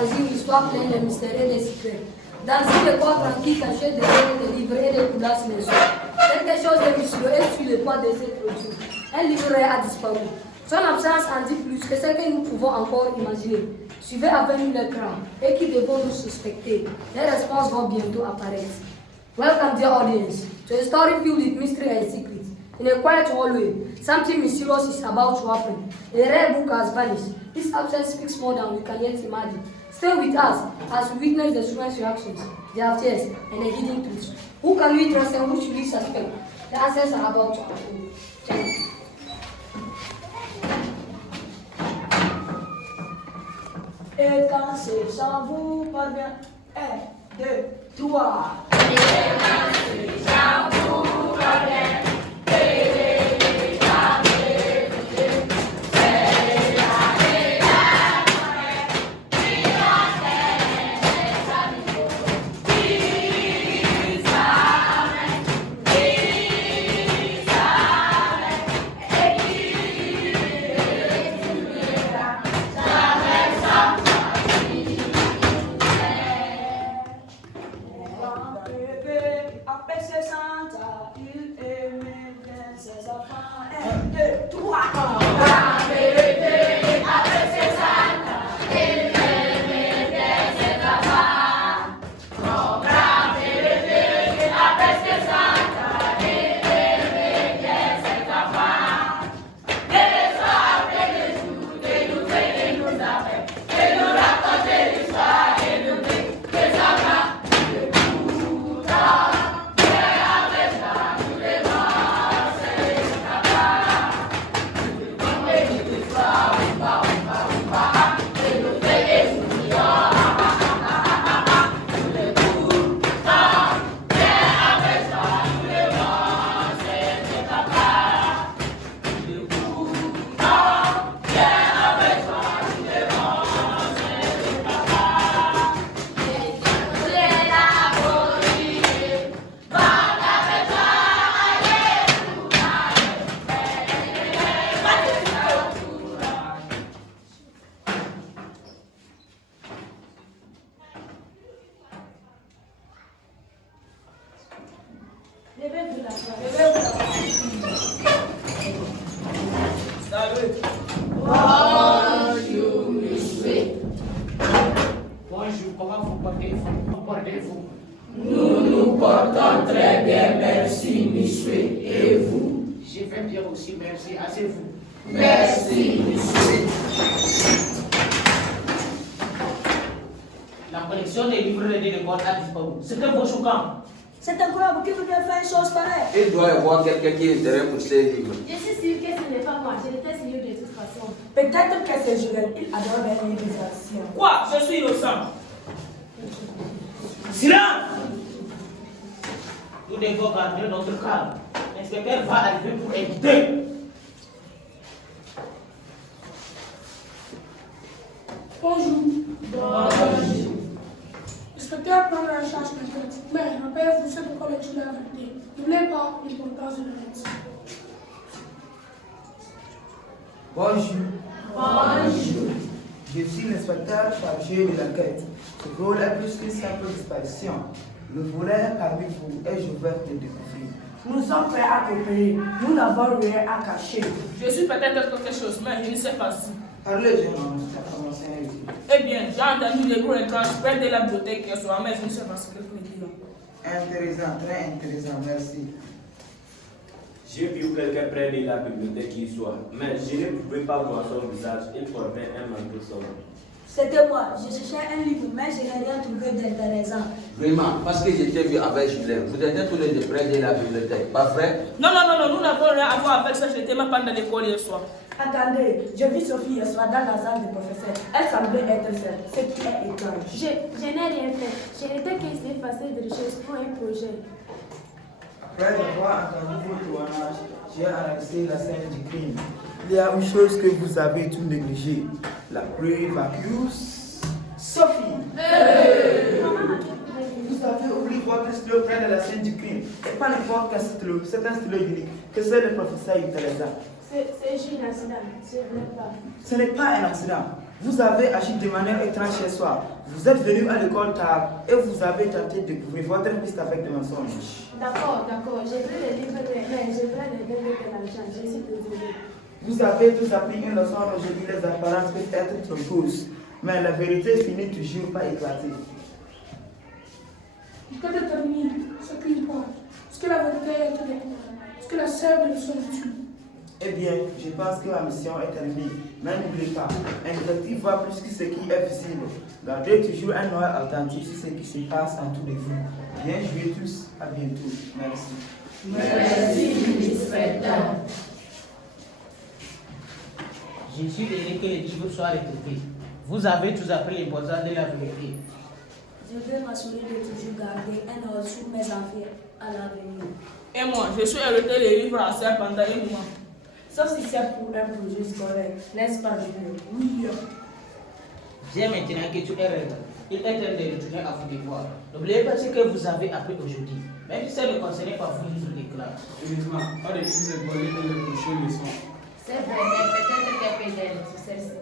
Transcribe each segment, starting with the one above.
magazine L'histoire pleine des mystères et des secrets. Dans une époque tranquille, cachée derrière des livres et des couleurs silencieuses. Quelque chose de mystérieux est sur le pas de cette clôture. Un livret a disparu. Son absence en dit plus que ce que nous pouvons encore imaginer. Suivez avec nous l'écran et qui devons nous suspecter. Les réponses vont bientôt apparaître. Welcome, dear audience, to a story filled with mystery and secrets. In a quiet hallway, something mysterious is about to happen. A rare book has vanished. This absence speaks more than we can yet imagine. Stay with us as we witness the students' reactions, their fears, and the hidden truths. Who can we trust and who should we suspect? The answers are about to happen. Thank you. Et quand ces gens vous parvient, 1, 2, 3. Et quand ces gens vous parvient, Bonjour, comment vous portez-vous? Nous nous portons très bien, merci, monsieur. Et vous? Je vais bien aussi, merci. Asseyez-vous. Merci, monsieur. La collection des livres de l'école a disparu. C'est un beau choquant. C'est incroyable que vous devez faire une chose pareille. Il doit y avoir quelqu'un qui est intérêt pour ces livres. Je suis sûre que ce n'est pas moi. Je déteste les livres de toute façon. Peut-être que c'est Joël, il adore les livres des anciens. Quoi? Je suis innocent. Silence! Nous devons garder notre calme. L'inspecteur va arriver pour éviter. Bonjour. Bonjour. L'inspecteur prend la charge l'enquête. Mais rappelez-vous, c'est pourquoi le tueur a arrêté. N'oubliez pas l'importance de l'enquête. Bonjour. Bonjour. Je suis l'inspecteur chargé de l'enquête. Ce rôle est plus qu'une simple disparition. Le volet parmi vous et je vais te découvrir. Nous sommes prêts à coopérer. Nous n'avons rien à cacher. Je suis peut-être quelque chose, mais je ne sais pas si. Parlez, jeune homme, c'est la commencé ici. Eh bien, j'ai entendu des bruits étranges près de la bibliothèque hier soir, mais je ne sais pas ce que vous dites. Intéressant, très intéressant, merci. J'ai vu quelqu'un près de la bibliothèque hier soir, mais je ne pouvais pas voir son visage. Il portait un manteau sombre. C'était moi. Je cherchais un livre, mais je n'ai rien trouvé d'intéressant. Vraiment, parce que j'étais vu avec Julien. Vous étiez tous les deux près de la bibliothèque, pas vrai? Non, nous n'avons rien à voir avec ça. J'étais même pas dans l'école hier soir. Attendez, je vis Sophie hier soir dans la salle des professeurs. Elle semblait être seule, ce qui est étrange. Je n'ai rien fait. Je n'étais qu'essayé de passer des recherches pour un projet. Après avoir entendu vos témoignages, j'ai analysé la scène du crime. Il y a une chose que vous avez tout négligée. La preuve accuse Sophie. Vous avez oublié votre stylo près de la scène du crime. Et pas n'importe quel stylo, c'est un stylo unique que seul le professeur utilisera. C'est juste un accident. Je ne l'ai pas. Ce n'est pas un accident. Vous avez agi de manière étrange chez soi. Vous êtes venu à l'école tard et vous avez tenté de couvrir votre piste avec des mensonges. D'accord, j'ai pris les livres, mais j'ai pris les livres de l'argent. Je suis désolée. Vous avez tous appris une leçon aujourd'hui, les apparences peuvent être trompeuses, mais la vérité finit toujours par éclater. Que détermine ce qui importe? Est-ce que la vérité est découverte? Est-ce que la sœur de solitude? Eh bien, je pense que ma mission est terminée. Mais n'oubliez pas, un détective voit plus que ce qui est visible. Gardez toujours un œil attentif sur ce qui se passe autour de vous. Bien joué tous, à bientôt. Merci. Merci, inspecteur. Je suis heureux que les livres soient retrouvés. Vous avez tous appris l'importance de la vérité. Je veux m'assurer de toujours garder un ordre sur mes affaires à l'avenir. Et moi, je suis arrêté les livres à ça pendant un mois. Sauf si c'est pour un projet scolaire, n'est-ce pas, Julien? Oui. Viens maintenant que tu es réveillé. Il est temps de retourner à vos devoirs. N'oubliez pas ce que vous avez appris aujourd'hui. Même si ça ne concerne pas vos livres de classe. Heureusement, pas de plus de voler dans les prochaines leçons. C'est vrai, mais peut-être qu'elle peut être sur celle-ci.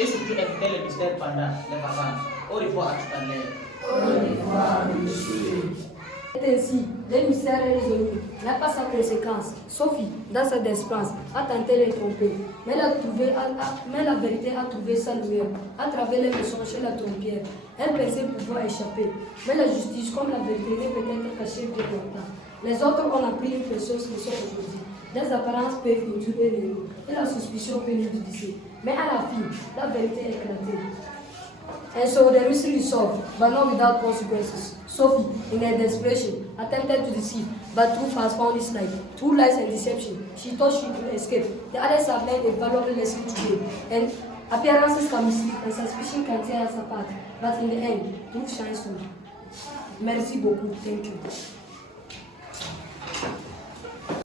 Et surtout éviter le mystère pendant les vacances. Au revoir à tout à l'heure. Au revoir, monsieur. C'est ainsi, le mystère est résolu, n'a pas sa conséquence. Sophie, dans sa désespérance, a tenté de tromper, mais la vérité a trouvé sa lumière. À travers les mensonges et la trompière, elle pensait pouvoir échapper. Mais la justice, comme la vérité, n'est peut-être cachée bien longtemps. Les autres ont appris une précieuse leçon aujourd'hui. Les apparences peuvent induire l'erreur et la suspicion peut nous diviser. Mais à la fin, la vérité est éclatée. And so the mystery is solved, but not without consequences. Sophie, in her desperation, attempted to deceive, but truth has found its light. Through lies and deception, she thought she could escape. The others have learned a valuable lesson today. And appearances can mislead, and suspicion can tear us apart. But in the end, truth shines through. Merci beaucoup. Thank you.